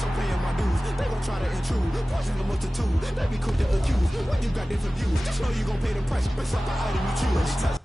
so paying my dues. They gon' try to intrude, poison the multitude. They be quick to accuse. When you got different views, just know you gon' pay the price based off the item you choose.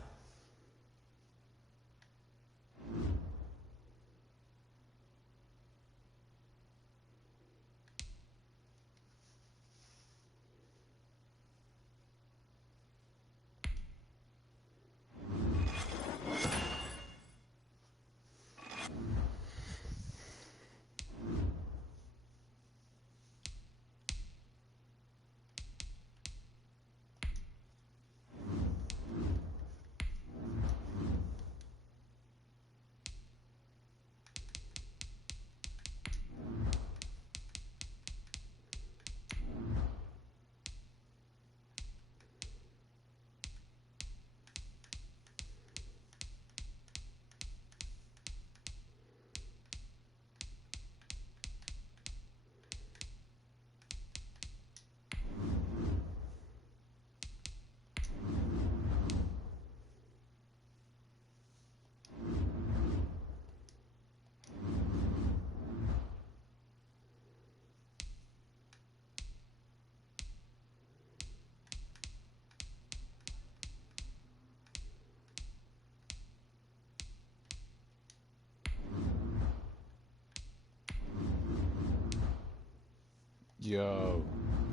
Yo,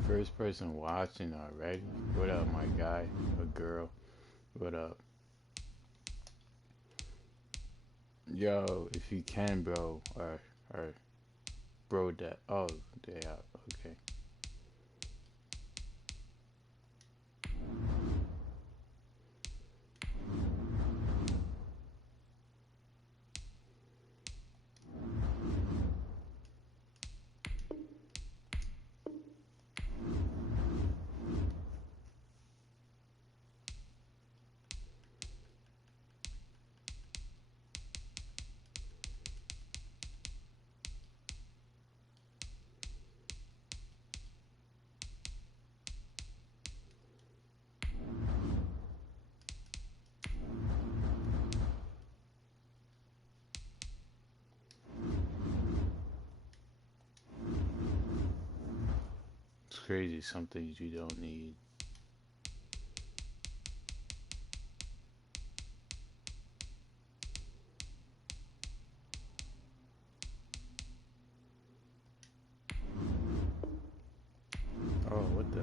first person watching already? What up, my guy? A girl? What up? Yo, if you can, bro, or bro that. Oh, yeah, okay. It's crazy, some things you don't need. Oh, what the?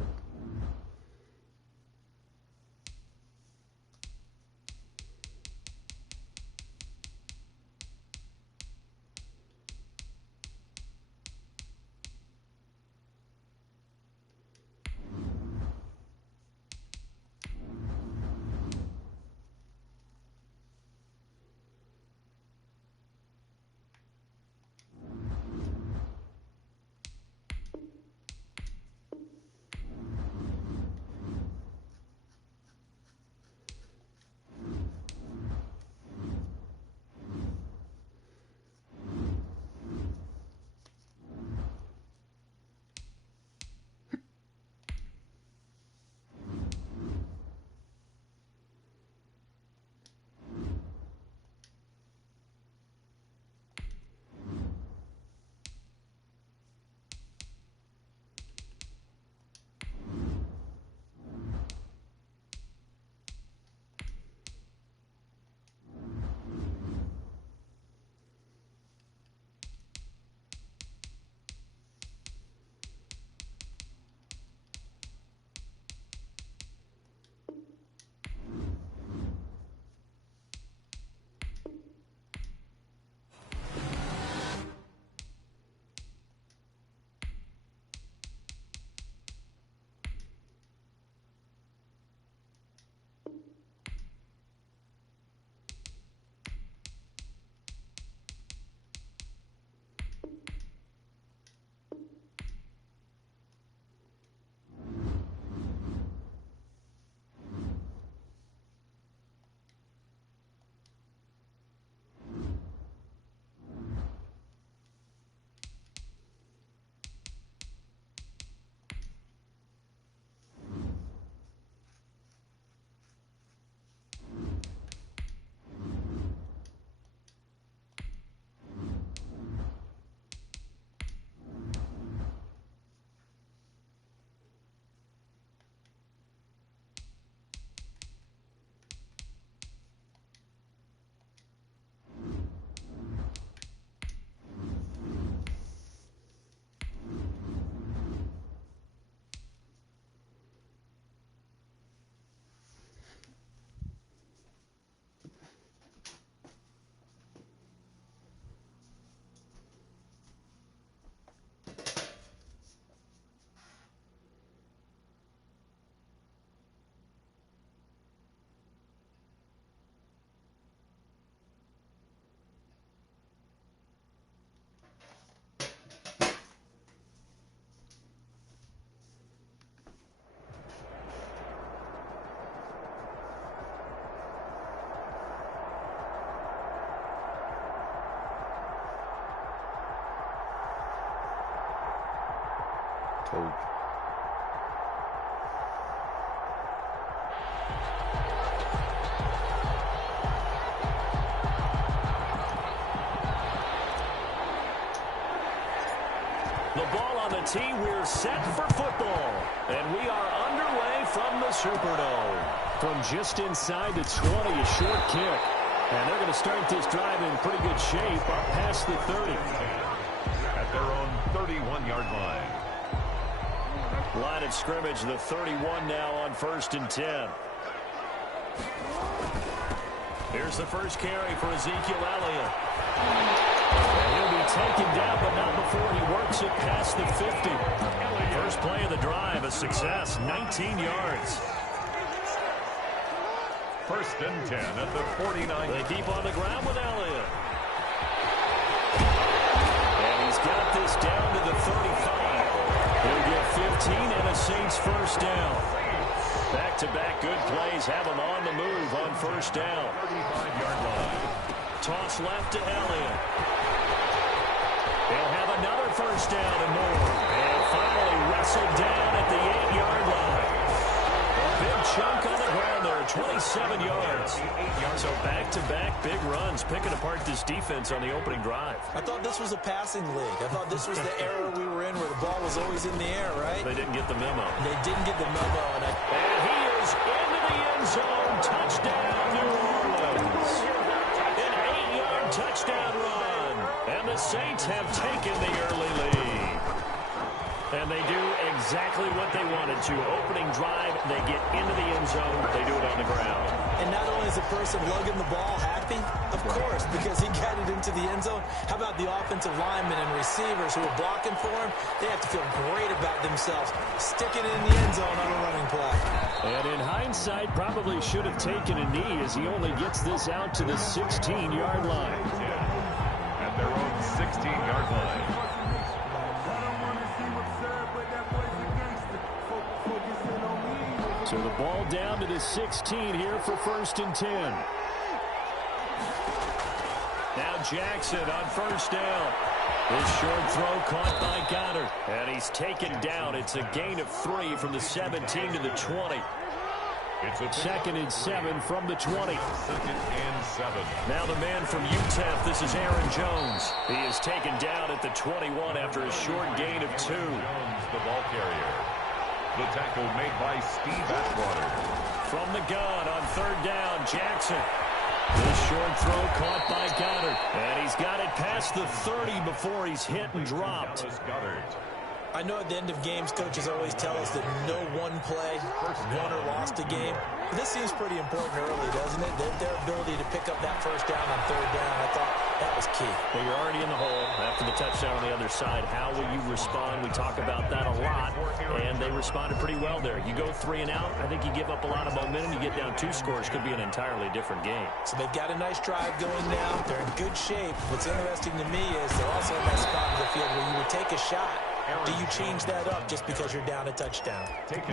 Told you. The ball on the tee. We're set for football. And we are underway from the Superdome. From just inside the 20, a short kick. And they're going to start this drive in pretty good shape up past the 30. At their own 31-yard line. Line of scrimmage, the 31 now on 1st and 10. Here's the first carry for Ezekiel Elliott. And he'll be taken down, but not before he works it past the 50. First play of the drive, a success, 19 yards. 1st and 10 at the 49. They keep on the ground with Elliott. And he's got this down to the 35. He'll get 15 and a Saints first down. Back-to-back good plays have him on the move on first down. 35-yard line. Toss left to Elliott. He'll have another first down and more. And finally wrestled down at the 8-yard line. A big chunk on the ground there, 27 yards. So back-to-back big runs, picking apart this defense on the opening drive. I thought this was a passing league. I thought this was the era we were in where the ball was always in the air, right? They didn't get the memo. They didn't get the memo. And he is into the end zone. Touchdown, New Orleans. An 8-yard touchdown run. And the Saints have taken the early lead. And they do exactly what they wanted to. Opening drive, they get into the end zone. They do it on the ground. And not only is the person lugging the ball happy, of course, because he got it into the end zone. How about the offensive linemen and receivers who are blocking for him? They have to feel great about themselves, sticking it in the end zone on a running play. And in hindsight, probably should have taken a knee as he only gets this out to the 16-yard line. At their own 16-yard line. So the ball down to the 16 here for 1st and 10. Now Jackson on first down. His short throw caught by Goddard. And he's taken down. It's a gain of 3 from the 17 to the 20. It's a 2nd and 7 from the 20. 2nd and 7. Now the man from UTEP, this is Aaron Jones. He is taken down at the 21 after a short gain of 2. Jones, the ball carrier. The tackle made by Steve Atwater. From the gun on 3rd down, Jackson. This short throw caught by Goddard. And he's got it past the 30 before he's hit and dropped. Goddard. I know at the end of games, coaches always tell us that no one play won or lost a game. But this seems pretty important early, doesn't it? Their ability to pick up that first down on 3rd down, I thought that was key. Well, you're already in the hole after the touchdown on the other side. How will you respond? We talk about that a lot, and they responded pretty well there. You go 3 and out, I think you give up a lot of momentum. You get down 2 scores, could be an entirely different game. So they've got a nice drive going now. They're in good shape. What's interesting to me is they're also in that spot of the field where you would take a shot. Do you change that up just because you're down a touchdown?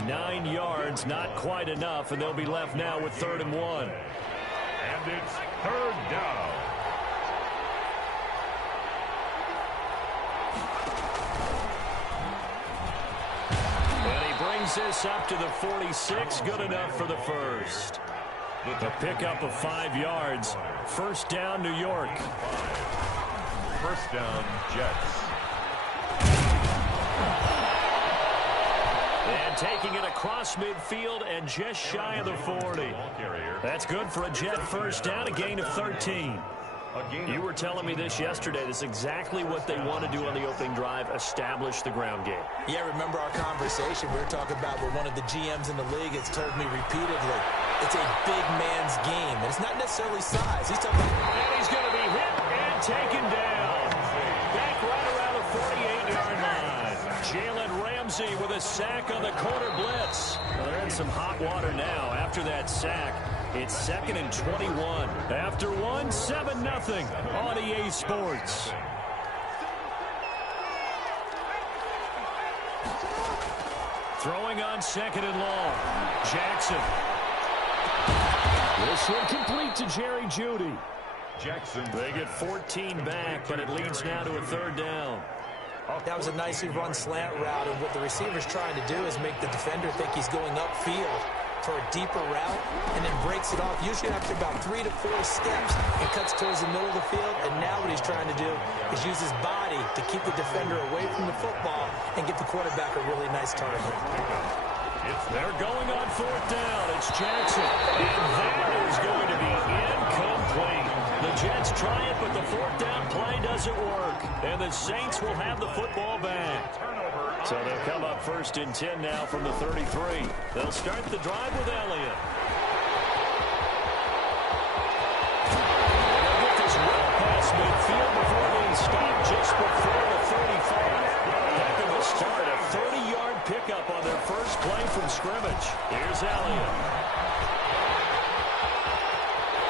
9 yards, not quite enough, and they'll be left now with 3rd and 1. And it's 3rd down. And he brings this up to the 46, good enough for the first. The pickup of 5 yards. 1st down, New York. 1st down, Jets. And taking it across midfield and just shy of the 40. That's good for a Jet first down, a gain of 13. You were telling me this yesterday. This is exactly what they want to do on the opening drive, establish the ground game. Yeah, remember our conversation. We were talking about what one of the GMs in the league has told me repeatedly. It's a big man's game. And it's not necessarily size. He's talking about... And he's going to be hit and taken down. Back right around the 48-yard line. Jalen Ramsey with a sack on the corner blitz. Well, they're in some hot water now after that sack. It's 2nd and 21. After one, 7-0 on EA Sports. Throwing on 2nd and long. Jackson. This one complete to Jerry Jeudy. Jackson. They get 14 back, but it leads now to a 3rd down. That was a nicely run slant route, and what the receiver's trying to do is make the defender think he's going upfield for a deeper route, and then breaks it off, usually after about 3 to 4 steps, and cuts towards the middle of the field. And now what he's trying to do is use his body to keep the defender away from the football and give the quarterback a really nice target. They're going on 4th down. It's Jackson. And that is going to be incomplete. The Jets try it, but the 4th down play doesn't work. And the Saints will have the football back. So they'll come up 1st and 10 now from the 33. They'll start the drive with Elliott. They'll get this well past midfield before being stopped just before the 35. That will start a 30-yard pickup on their first play from scrimmage. Here's Elliott.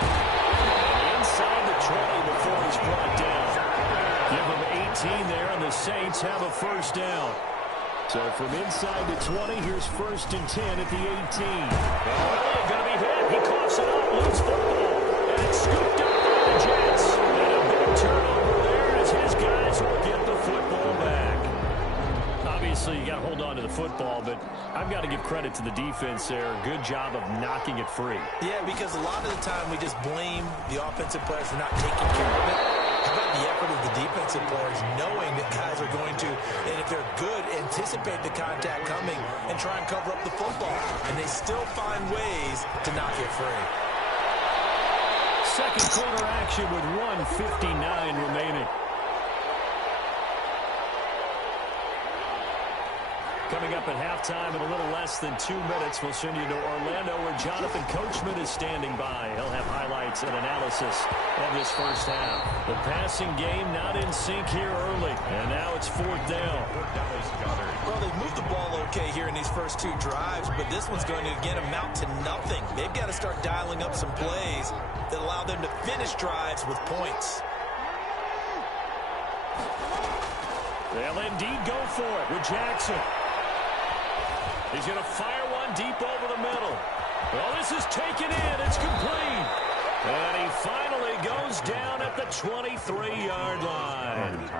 And inside the 20 before he's brought down. Give him 18 there, and the Saints have a 1st down. So from inside the 20, here's 1st and 10 at the 18. Elliott going to be hit. He coughs it up, loses football. And it's scooped up by the Jets. And a big turnover there as his guys will get the football back. Obviously, you got to hold on to the football, but I've got to give credit to the defense there. Good job of knocking it free. Yeah, because a lot of the time we just blame the offensive players for not taking care of it. How about the effort of the defensive players knowing that guys are going to, and if they're good, anticipate the contact coming and try and cover up the football. And they still find ways to knock it free. Second quarter action with 1:59 remaining. Coming up at halftime in a little less than 2 minutes, we'll send you to Orlando where Jonathan Coachman is standing by. He'll have highlights and analysis of this first half. The passing game not in sync here early, and now it's 4th down. Well, they've moved the ball okay here in these first 2 drives, but this one's going to again amount to nothing. They've got to start dialing up some plays that allow them to finish drives with points. They'll indeed go for it with Jackson. He's going to fire one deep over the middle. Well, this is taken in. It's complete. And he finally goes down at the 23-yard line.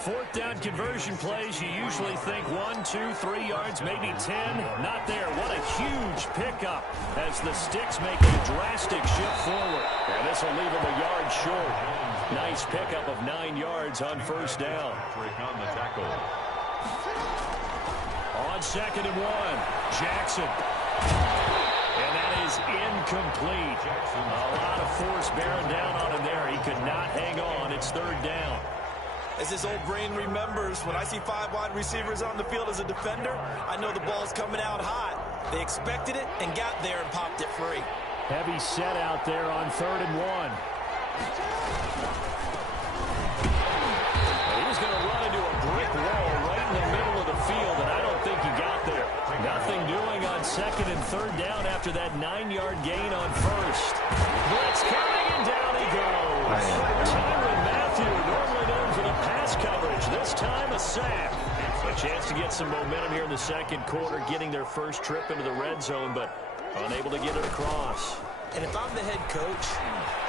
4th down conversion plays, you usually think 1, 2, 3 yards, maybe 10. Not there. What a huge pickup as the Sticks make a drastic shift forward. And this will leave him a yard short. Nice pickup of 9 yards on 1st down. On the tackle. On 2nd and 1, Jackson. And that is incomplete. A lot of force bearing down on him there. He could not hang on. It's 3rd down. As his old brain remembers, when I see 5 wide receivers on the field as a defender, I know the ball's coming out hot. They expected it and got there and popped it free. Heavy set out there on 3rd and 1. He was going to run into a brick wall right in the middle of the field, and I don't think he got there. Nothing doing on 2nd and 3rd down after that 9-yard gain on 1st. Blitz coming, and down he goes. Tyrann Mathieu, normally known for the pass coverage. This time a sack. A chance to get some momentum here in the 2nd quarter, getting their first trip into the red zone, but unable to get it across. And if I'm the head coach,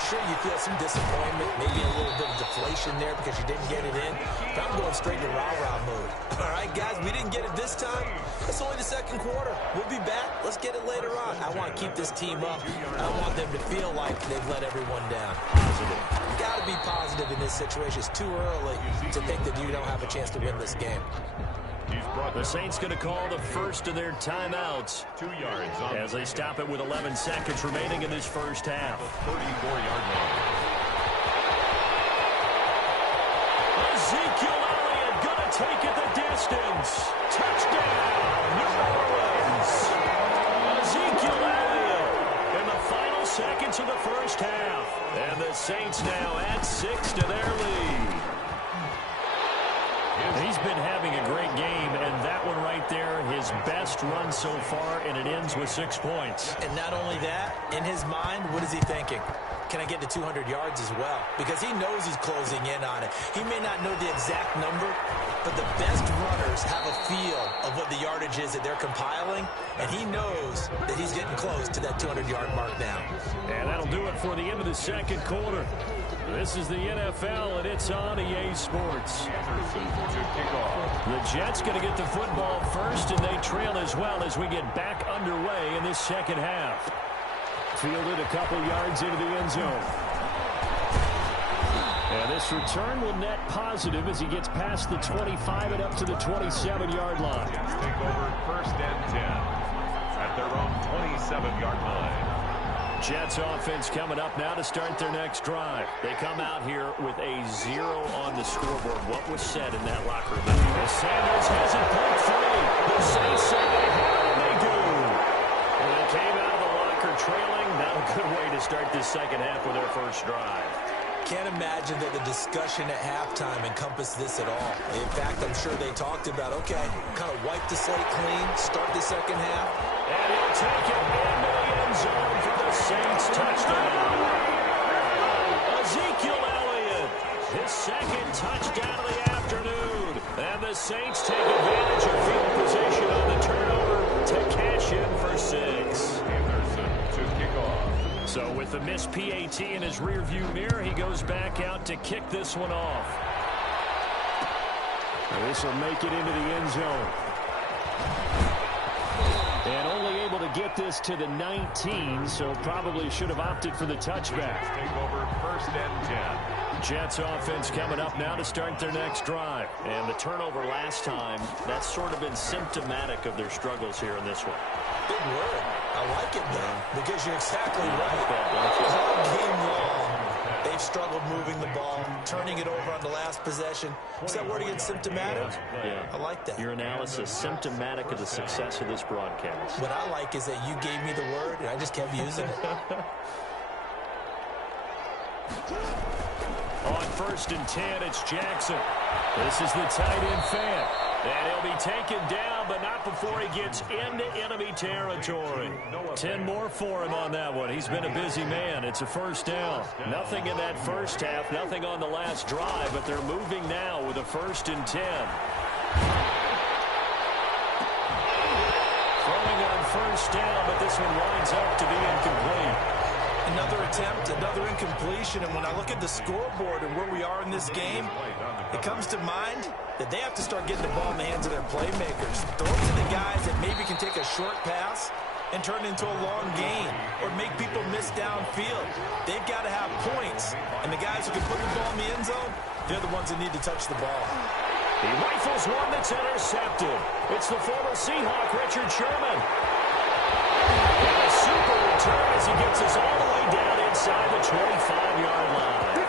sure, you feel some disappointment, maybe a little bit of deflation there because you didn't get it in. But I'm going straight to rah-rah mode. All right, guys, we didn't get it this time. It's only the 2nd quarter. We'll be back. Let's get it later on. I want to keep this team up. I want them to feel like they've let everyone down. Positive. You got to be positive in this situation. It's too early to think that you don't have a chance to win this game. The Saints going to call the first of their timeouts 2 yards on as they stop it with 11 seconds remaining in this first half. 34-yard line. Ezekiel Elliott going to take it the distance. Touchdown, New Orleans. Ezekiel Elliott in the final seconds of the first half. And the Saints now add 6 to their lead. He's been having a great game, and that one right there, his best run so far, and it ends with 6 points. And not only that, in his mind, what is he thinking? Can I get to 200 yards as well? Because he knows he's closing in on it. He may not know the exact number, but the best runners have a feel of what the yardage is that they're compiling, and he knows that he's getting close to that 200-yard mark now. And that'll do it for the end of the 2nd quarter. This is the NFL, and it's on EA Sports. The Jets going to get the football first, and they trail as well as we get back underway in this second half. Fielded a couple yards into the end zone. And this return will net positive as he gets past the 25 and up to the 27-yard line. Take over first and 10 at their own 27-yard line. Jets offense coming up now to start their next drive. They come out here with a 0 on the scoreboard. What was said in that locker room? As Sanders has it pulled free. The Saints say they have it, and they do. And they came out of the locker trailing. Not a good way to start this second half with their first drive. Can't imagine that the discussion at halftime encompassed this at all. In fact, I'm sure they talked about, okay, kind of wipe the slate clean, start the second half. And he'll take it into the end zone for the Saints touchdown. Ezekiel Elliott, his second touchdown of the afternoon. And the Saints take advantage of field position on the turnover to cash in for 6. Anderson to kick off. So with the missed PAT in his rearview mirror, he goes back out to kick this one off. And this will make it into the end zone. And only able to get this to the 19, so probably should have opted for the touchback. Take over first and 10. Jets offense coming up now to start their next drive. And the turnover last time, that's sort of been symptomatic of their struggles here in this one. Big word. I like it, though, because you're exactly right. All game long, they've struggled moving the ball, turning it over on the last possession. Is that word again, symptomatic? Yeah. I like that. Your analysis, symptomatic of the success of this broadcast. What I like is that you gave me the word, and I just kept using it. On first and 10, it's Jackson. This is the tight end fan. And he'll be taken down, but not before he gets into enemy territory. 10 more for him on that one. He's been a busy man. It's a first down. Nothing in that first half, nothing on the last drive, but they're moving now with a first and 10. Throwing on first down, but this one winds up to be incomplete. Another attempt, another incompletion, and when I look at the scoreboard and where we are in this game, it comes to mind that they have to start getting the ball in the hands of their playmakers. Throw it to the guys that maybe can take a short pass and turn it into a long gain or make people miss downfield. They've got to have points, and the guys who can put the ball in the end zone, they're the ones that need to touch the ball. He rifles one that's intercepted. It's the former Seahawk, Richard Sherman. And a super return as he gets us all the way down inside the 25-yard line.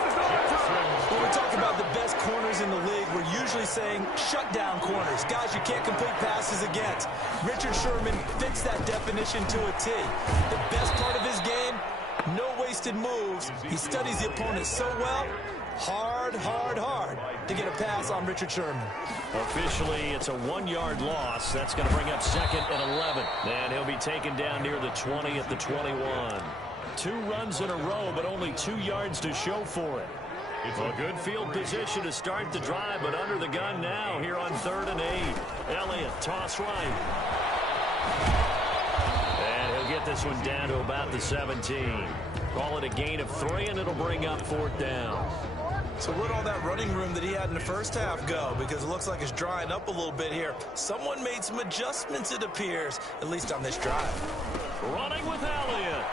When we talk about the best corners in the league, we're usually saying shutdown corners, guys you can't complete passes against. Richard Sherman fits that definition to a T. The best part of his game, no wasted moves. He studies the opponent so well, hard to get a pass on Richard Sherman. Officially, it's a 1-yard loss. That's going to bring up second and 11. And he'll be taken down near the 20 at the 21. 2 runs in a row, but only 2 yards to show for it. It's a good field position to start the drive, but under the gun now here on 3rd and 8. Elliott, toss right. And he'll get this one down to about the 17. Call it a gain of 3, and it'll bring up 4th down. So where'd all that running room that he had in the first half go? Because it looks like it's drying up a little bit here. Someone made some adjustments, it appears, at least on this drive. Running with Elliott.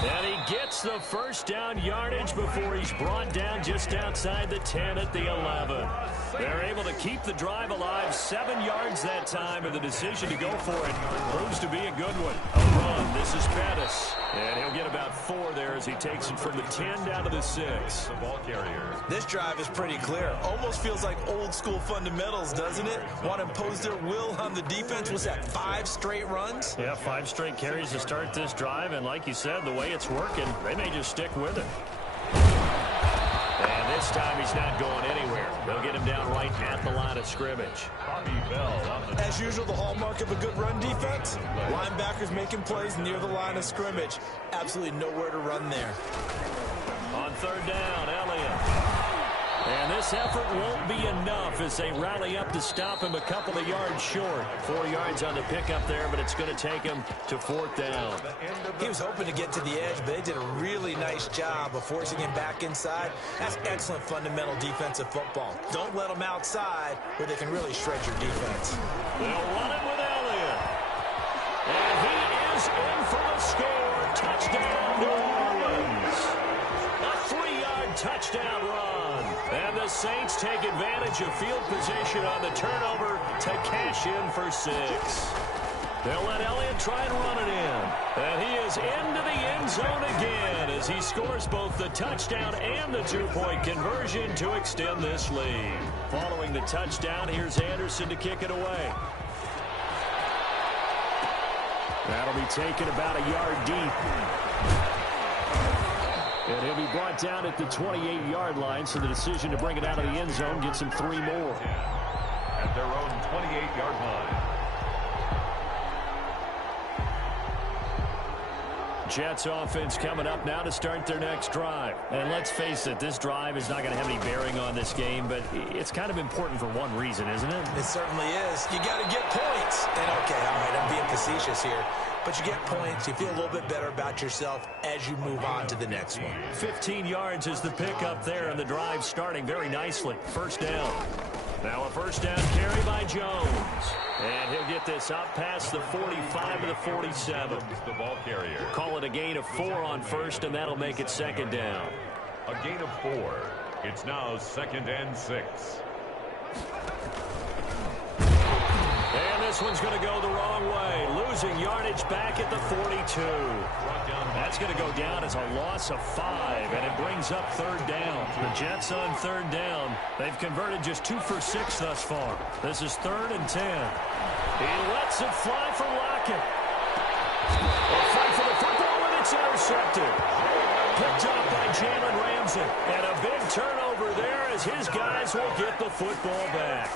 And he gets the first down yardage before he's brought down just outside the 10 at the 11. They're able to keep the drive alive, 7 yards that time, and the decision to go for it proves to be a good one. A run. This is Pettis. And he'll get about 4 there as he takes it from the 10 down to the 6. The ball carrier. This drive is pretty clear. Almost feels like old school fundamentals, doesn't it? Want to impose their will on the defense. Was that 5 straight runs? Yeah, 5 straight carries to start this drive, and like you said, the way it's working, they may just stick with it. And this time he's not going anywhere. They'll get him down right at the line of scrimmage. Bobby Bell on the As usual, the hallmark of a good run defense, linebackers making plays near the line of scrimmage. Absolutely nowhere to run there. On 3rd down, Elliott. And this effort won't be enough as they rally up to stop him a couple of yards short. 4 yards on the pickup there, but it's going to take him to 4th down. He was hoping to get to the edge, but they did a really nice job of forcing him back inside. That's excellent fundamental defensive football. Don't let them outside where they can really shred your defense. They'll run it with Elliott. And he is in for the score. Touchdown, New Orleans. A 3-yard touchdown run. And the Saints take advantage of field position on the turnover to cash in for 6. They'll let Elliott try and run it in. And he is into the end zone again as he scores both the touchdown and the 2-point conversion to extend this lead. Following the touchdown, here's Anderson to kick it away. That'll be taken about a yard deep. And he'll be brought down at the 28-yard line, so the decision to bring it out of the end zone gets him 3 more. At their own 28-yard line. Jets offense coming up now to start their next drive. And let's face it, this drive is not going to have any bearing on this game, but it's kind of important for one reason, isn't it? It certainly is. You got to get points. And okay, all right, I'm being facetious here. But you get points, you feel a little bit better about yourself as you move on to the next one. 15 yards is the pickup there, and the drive starting very nicely. 1st down. Now a 1st down carry by Jones. And he'll get this up past the 45 to the 47. The ball carrier. Call it a gain of 4 on 1st, and that'll make it 2nd down. A gain of 4. It's now 2nd and 6. And this one's going to go the wrong way. Losing yardage back at the 42. That's going to go down as a loss of 5, and it brings up 3rd down. The Jets on 3rd down. They've converted just 2 for 6 thus far. This is 3rd and 10. He lets it fly for Lockett. A fight for the football, and it's intercepted. Picked up by Jalen Ramsey. And a big turnover there as his guys will get the football back.